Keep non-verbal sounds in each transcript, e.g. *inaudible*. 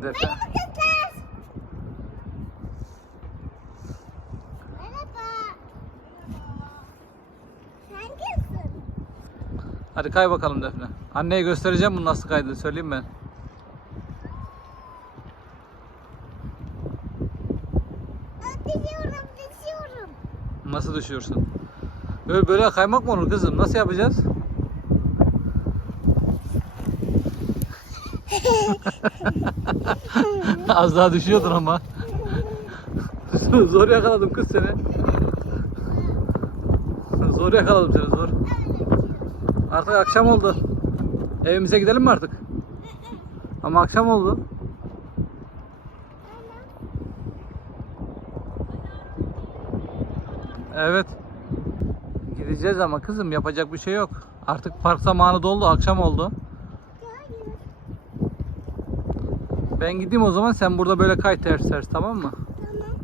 Merhaba kızlar. Merhaba. Sen kimsin? Hadi kay bakalım Defne. Anneye göstereceğim bunu nasıl kaydığını söyleyeyim ben. Düşüyorum, düşüyorum. Nasıl düşüyorsun? Böyle böyle kaymak mı olur kızım? Nasıl yapacağız? *laughs* Az daha düşüyordun ama. zor yakaladım kız seni. Zor yakaladım seni zor. Artık akşam oldu. Evimize gidelim mi artık? Ama akşam oldu. Evet. Gideceğiz ama kızım yapacak bir şey yok. Artık park zamanı doldu, akşam oldu. Hayır. Ben gideyim o zaman sen burada böyle kay ters ters tamam mı? Tamam.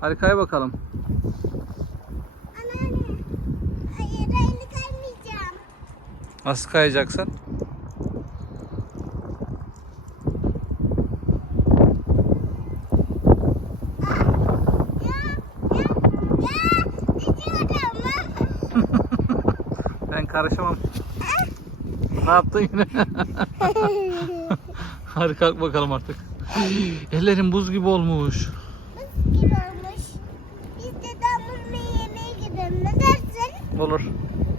Hadi kay bakalım. Anneanne. Hayır, elini kaymayacağım. Nasıl kayacaksın? Ya, ya, ya. Düşüyorum. *laughs* Ben karışamam. *laughs* ne yaptın yine? *laughs* Hadi kalk bakalım artık. Ellerim buz gibi olmuş. Buz gibi olmuş. Biz de damızla yemeğe gidelim. Ne dersin? Olur.